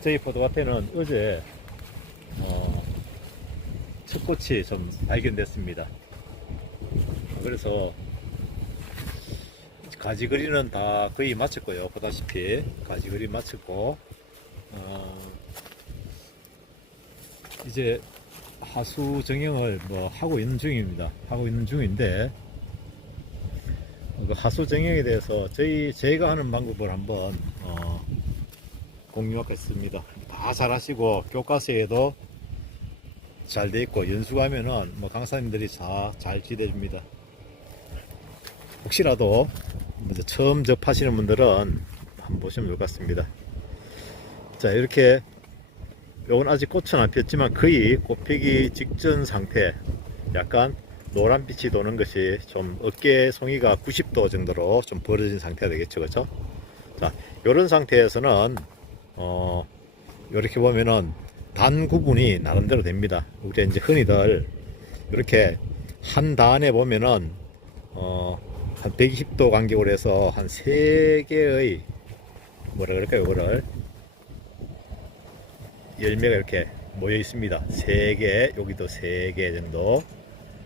저희 포도밭에는 어제 첫 꽃이 좀 발견됐습니다. 그래서 가지거리는 다 거의 마쳤고요. 보다시피 가지거리 마쳤고 이제 하수 정형을 하고 있는 중입니다. 하고 있는 중인데 그 하수 정형에 대해서 제가 하는 방법을 한번 공유하겠습니다. 다 잘하시고 교과서에도 잘 돼 있고 연수하면은 강사님들이 잘 지도해 줍니다. 혹시라도 이제 처음 접하시는 분들은 한번 보시면 좋을 것 같습니다. 자, 이렇게 요건 아직 꽃은 안 폈지만 거의 꽃 피기 직전 상태, 약간 노란빛이 도는 것이 좀 어깨 송이가 90도 정도로 좀 벌어진 상태가 되겠죠, 그렇죠? 자, 요런 상태에서는 이렇게 보면은 단 구분이 나름대로 됩니다. 우리 이제 흔히들 이렇게 한 단에 보면은 한 120도 간격으로 해서 한 3개의 뭐라 그럴까요, 이거를 열매가 이렇게 모여 있습니다. 3개, 여기도 3개 정도.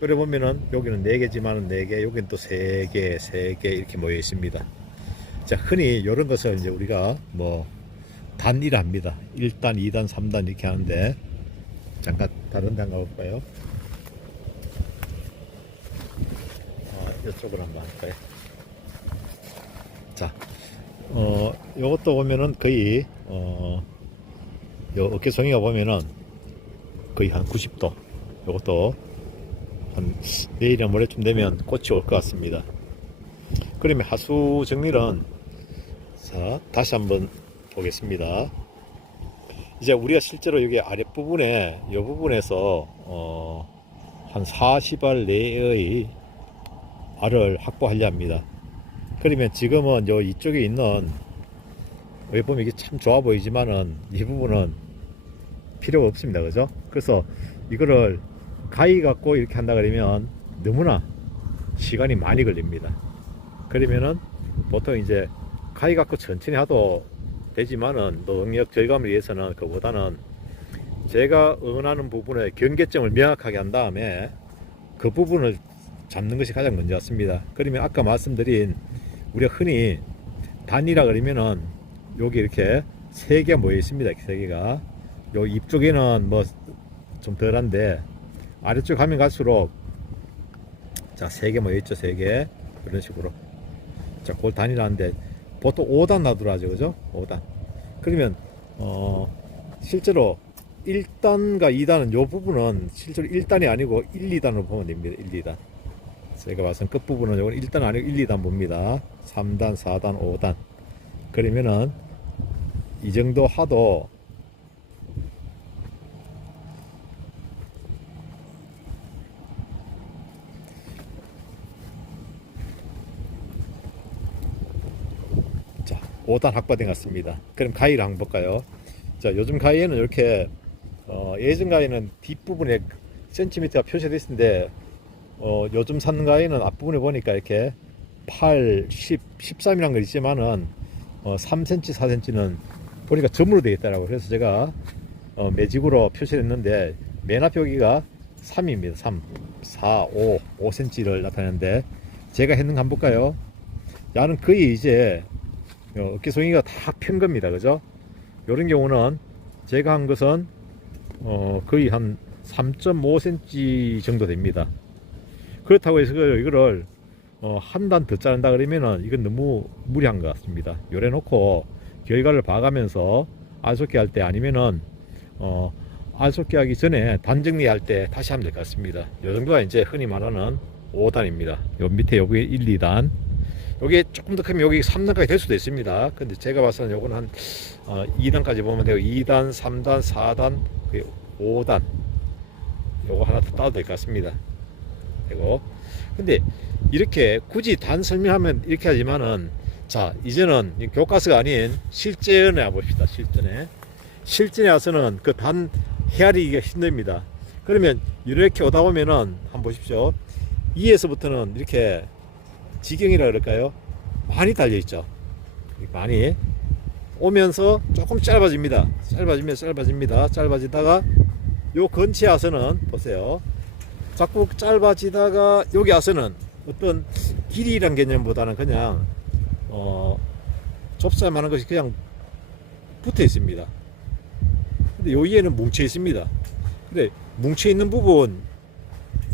그래 보면은 여기는 4개지만은 4개, 여기는 또 3개, 3개 이렇게 모여 있습니다. 자, 흔히 이런 것을 이제 우리가 단이라 합니다. 1단, 2단, 3단 이렇게 하는데, 잠깐 다른 데 한번 가볼까요? 이쪽으로 한번 할까요? 자, 요것도 보면은 거의, 요 어깨송이가 보면은 거의 한 90도. 요것도 한 내일이나 모레쯤 되면 꽃이 올 것 같습니다. 그러면 하수 정리는, 자, 다시 한번 보겠습니다. 이제 우리가 실제로 여기 아랫부분에 이 부분에서 한 40알 내의 알을 확보하려 합니다. 그러면 지금은 요 이쪽에 있는, 여기 보면 이게 참 좋아 보이지만은 이 부분은 필요가 없습니다. 그죠? 그래서 이거를 가위 갖고 이렇게 한다 그러면 너무나 시간이 많이 걸립니다. 그러면은 보통 이제 가위 갖고 천천히 하도 되지만은 농력 절감을 위해서는 그보다는 제가 원하는 부분의 경계점을 명확하게 한 다음에 그 부분을 잡는 것이 가장 먼저 같습니다. 그러면 아까 말씀드린 우리가 흔히 단이라 그러면은 여기 이렇게 3개 모여 있습니다. 3개가 요 입쪽에는 좀 덜한데 아래쪽 가면 갈수록, 자, 3개 모여 있죠. 3개 이런 식으로. 자, 그걸 단이라는데 보통 5단 놔두라 하죠, 그죠? 5단. 그러면 실제로 1단과 2단은 요 부분은 실제로 1단이 아니고 1, 2단으로 보면 됩니다. 1, 2단. 제가 봤을 때 끝부분은 요건 1단 아니고 1, 2단 봅니다. 3단, 4단, 5단. 그러면은 이 정도 하도 자, 5단 확보된 것 같습니다. 그럼 가위를 한번 볼까요? 자, 요즘 가위에는 이렇게 예전 가위는 뒷부분에 센티미터가 표시되어 있는데 요즘 샀는 가위는 앞부분에 보니까 이렇게 8, 10, 13이란 거 있지만은 3cm, 4cm는 보니까 점으로 되어 있더라고요. 그래서 제가 매직으로 표시를 했는데 맨 앞 여기가 3입니다. 3, 4, 5, 5cm를 나타내는데 제가 했는 거 한번 볼까요? 야는 거의 이제 어깨송이가 다 편 겁니다. 그죠? 이런 경우는 제가 한 것은 거의 한 3.5cm 정도 됩니다. 그렇다고 해서 이거를 한 단 더 자른다 그러면은 이건 너무 무리한 것 같습니다. 요래 놓고 결과를 봐가면서 알속기 할 때 아니면은 알속기 하기 전에 단 정리할 때 다시 하면 될 것 같습니다. 요 정도가 이제 흔히 말하는 5단입니다. 요 밑에 여기 1, 2단. 요게 조금 더 크면 여기 3단까지 될 수도 있습니다. 근데 제가 봐서는 요건 한 2단까지 보면 되고 2단, 3단, 4단, 5단. 요거 하나 더 따도 될 것 같습니다. 되고. 근데 이렇게 굳이 단 설명하면 이렇게 하지만은, 자, 이제는 교과서가 아닌 실전에 와봅시다. 실전에 와서는 그 단 헤아리기가 힘듭니다. 그러면 이렇게 오다 보면은 한번 보십시오. 2에서부터는 이렇게 지경이라 그럴까요? 많이 달려 있죠. 많이. 오면서 조금 짧아집니다. 짧아지다가 요 근처에 와서는 보세요. 자꾸 짧아지다가 여기 와서는 어떤 길이란 개념보다는 그냥 좁쌀만한 것이 그냥 붙어 있습니다. 근데 여기에는 뭉쳐 있습니다. 근데 뭉쳐 있는 부분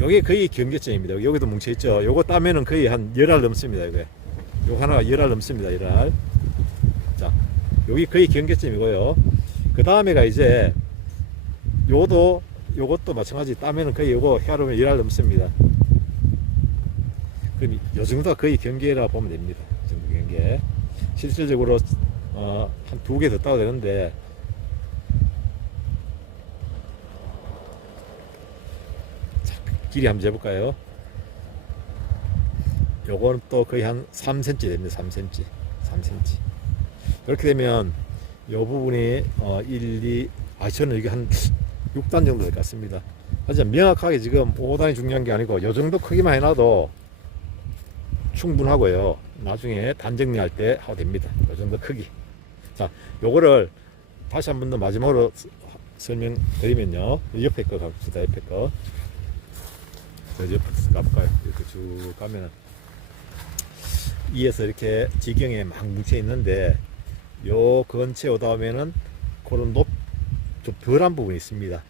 여기 거의 경계점입니다. 여기도 뭉쳐 있죠. 요거 따면은 거의 한 열알 넘습니다. 이게 요 하나가 열알 넘습니다. 열알. 자, 여기 거의 경계점이고요. 그 다음에가 이제 요것도 마찬가지 따면은 거의 요거 헤아르면 열알 넘습니다. 그럼 요 정도가 거의 경계라 보면 됩니다. 이 정도 경계. 실질적으로 한 2개 더 따도 되는데 자, 길이 한번 재볼까요? 요거는 또 거의 한 3cm 됩니다. 3cm. 이렇게 되면 요 부분이 1, 2, 저는 이게 한 6단 정도 될 것 같습니다. 하지만 명확하게 지금 5단이 중요한 게 아니고 요 정도 크기만 해놔도 충분하고요. 나중에 단정리할 때 하도 됩니다. 요 정도 크기. 자, 요거를 다시 한 번 더 마지막으로 설명드리면요. 옆에 거 갑시다. 옆에 거. 저 옆에 가볼까요? 이렇게 쭉 가면은 이에서 이렇게 지경에 막 뭉쳐 있는데 요 근처에 오다 보면은 그런 좀 덜한 부분이 있습니다.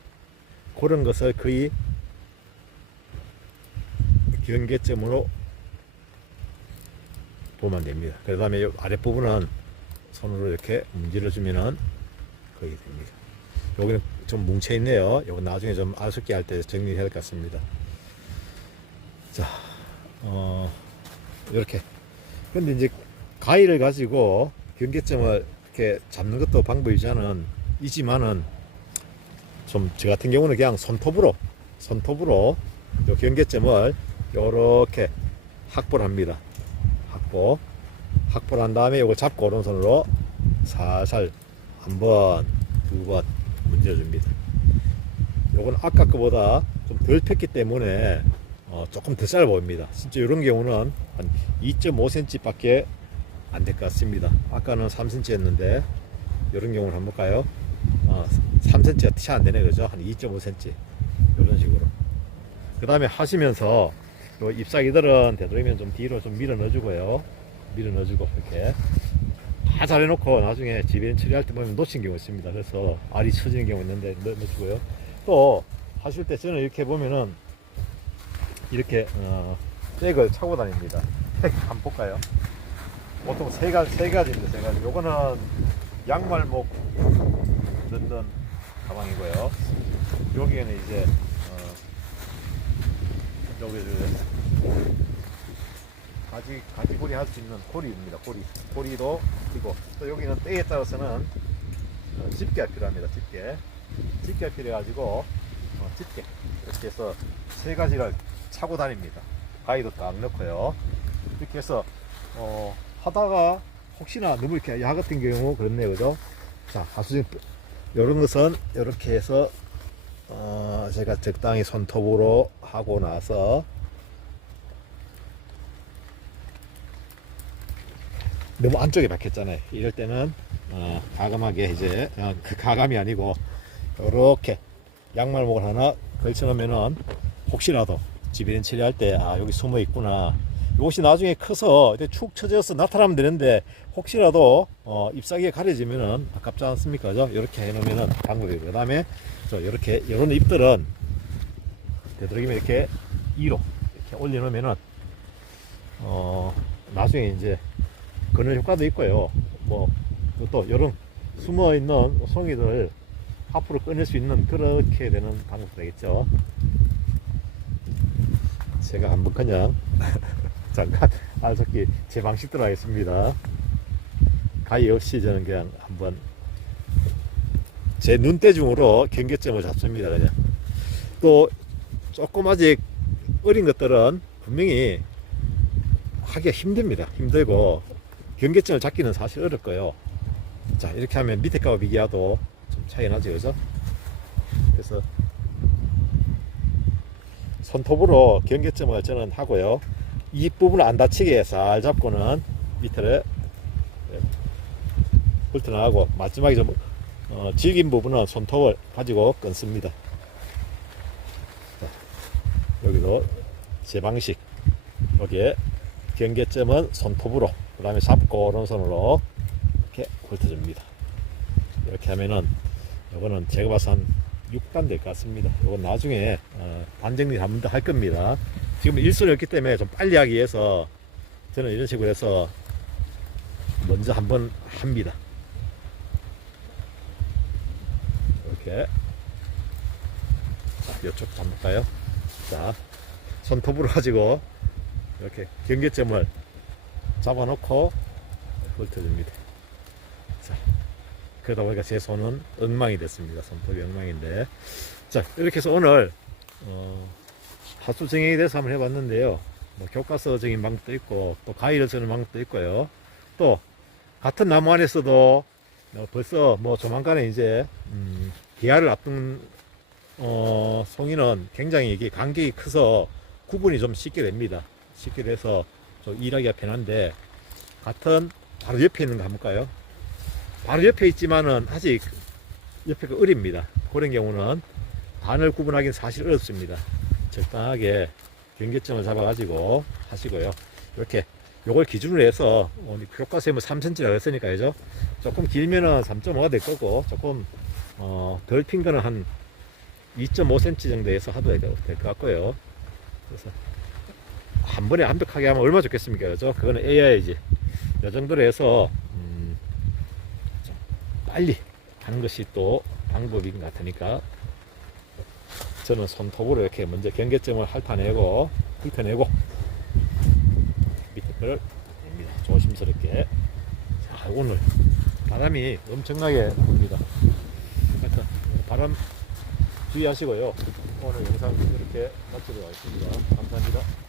그런 것을 거의 경계점으로 보면 됩니다. 그 다음에 아랫부분은 손으로 이렇게 문질러 주면은 거의 됩니다. 여기는 좀 뭉쳐 있네요. 이거 나중에 좀 아쉽게 할 때 정리해야 될 것 같습니다. 자, 이렇게. 근데 이제 가위를 가지고 경계점을 이렇게 잡는 것도 방법이지만은 좀 저 같은 경우는 그냥 손톱으로 요 경계점을 요렇게 확보를 합니다. 확보를 한 다음에 이걸 잡고 오른손으로 살살 한 번, 두 번 문질러 줍니다. 요건 아까 거보다 좀 덜 폈기 때문에 조금 더 짧아 보입니다. 진짜 이런 경우는 한 2.5cm 밖에 안 될 것 같습니다. 아까는 3cm 였는데 이런 경우는 한번 볼까요? 3cm가 티 안 되네, 그죠? 한 2.5cm 이런 식으로. 그 다음에 하시면서 요 잎사귀들은 되도록이면 좀 뒤로 좀 밀어 넣어주고요. 이렇게 다 잘해놓고 나중에 지배인 처리할 때 보면 놓친 경우 있습니다. 그래서 알이 처지는 경우 있는데 넣어주고요. 또 하실 때 저는 이렇게 보면은 이렇게 백을 차고 다닙니다. 백 한번 볼까요? 보통 세 가지입니다. 세 가지. 요거는 양말목 넣는 가방이고요. 여기에는 이제 가지고리 할 수 있는 고리입니다. 고리도 그리고 또 여기는 때에 따라서는 집게가 필요합니다. 집게가 필요해가지고 집게 이렇게 해서 세 가지를 차고 다닙니다. 가위도 딱 넣고요. 이렇게 해서 하다가 혹시나 너무 이렇게 야 같은 경우 그렇네요, 그죠? 자, 하수진 이런 것은 이렇게 해서 제가 적당히 손톱으로 하고 나서 너무 안쪽에 박혔잖아요. 이럴 때는 가감하게 이제 그 가감이 아니고 이렇게 양말목을 하나 걸쳐 놓으면은 혹시라도 지배인 처리할 때 여기 숨어 있구나. 이것이 나중에 커서 축 처져서 나타나면 되는데 혹시라도 잎사귀에 가려지면은 아깝지 않습니까? 그죠? 이렇게 해놓으면은 방법이고, 그 다음에 이렇게 이런 잎들은 되도록이면 이렇게 위로 이렇게 올려놓으면은 나중에 이제 그늘 효과도 있고요. 뭐 또 이런 숨어 있는 송이들을 앞으로 꺼낼 수 있는 그렇게 되는 방법도 되겠죠. 제가 한번 그냥 잠깐 저기 제 방식대로 하겠습니다. 가위 없이 저는 그냥 한번 제 눈대중으로 경계점을 잡습니다. 그냥 또 조금 아직 어린 것들은 분명히 하기가 힘듭니다. 힘들고 경계점을 잡기는 사실 어렵고요. 자, 이렇게 하면 밑에 거와 비교해도 좀 차이 나죠, 그죠? 그래서 손톱으로 경계점을 저는 하고요. 이 부분을 안 다치게 살 잡고는 밑에를 훑어나가고 마지막에 좀 질긴 부분은 손톱을 가지고 끊습니다. 자, 여기도 제 방식. 여기에 경계점은 손톱으로, 그 다음에 잡고 오른손으로 이렇게 훑어줍니다. 이렇게 하면은 이거는 제가 봐서 한 6단 될 것 같습니다. 이건 나중에 반정리 한 번 더 할 겁니다. 지금 일손이었기 때문에 좀 빨리 하기 위해서 저는 이런 식으로 해서 먼저 한번 합니다. 이렇게. 자, 이쪽 한번 볼까요? 자, 손톱으로 가지고 이렇게 경계점을 잡아놓고 훑어줍니다. 자, 그러다 보니까 제 손은 엉망이 됐습니다. 손톱이 엉망인데. 자, 이렇게 해서 오늘 하수 정액에 대해서 한번 해봤는데요. 뭐 교과서적인 방법도 있고 또 가위를 쓰는 방법도 있고요. 또 같은 나무 안에서도 벌써 뭐 조만간에 이제 기아를 앞둔 송이는 굉장히 이게 간격이 커서 구분이 좀 쉽게 됩니다. 쉽게 돼서 좀 일하기가 편한데, 같은 바로 옆에 있는 거 한번 볼까요? 바로 옆에 있지만은 아직 옆에가 어립니다. 그런 경우는 반을 구분하기는 사실 어렵습니다. 적당하게 경계점을 잡아가지고 하시고요. 이렇게 요걸 기준으로 해서 교과서에 뭐 3cm라고 했으니까 그죠? 조금 길면은 3.5가 될 거고, 조금 덜 핀 거는 한 2.5cm 정도에서 하도 될 것 같고요. 그래서 한 번에 완벽하게 하면 얼마나 좋겠습니까? 그죠? 그거는 AI지. 이 정도로 해서 좀 빨리 하는 것이 또 방법인 것 같으니까 저는 손톱으로 이렇게 먼저 경계점을 핥아내고 훑어내고 밑에 거를 냅니다. 조심스럽게. 자, 오늘 바람이 엄청나게 붑니다. 하여튼 바람 주의하시고요. 오늘 영상 이렇게 마치도록 하겠습니다. 감사합니다.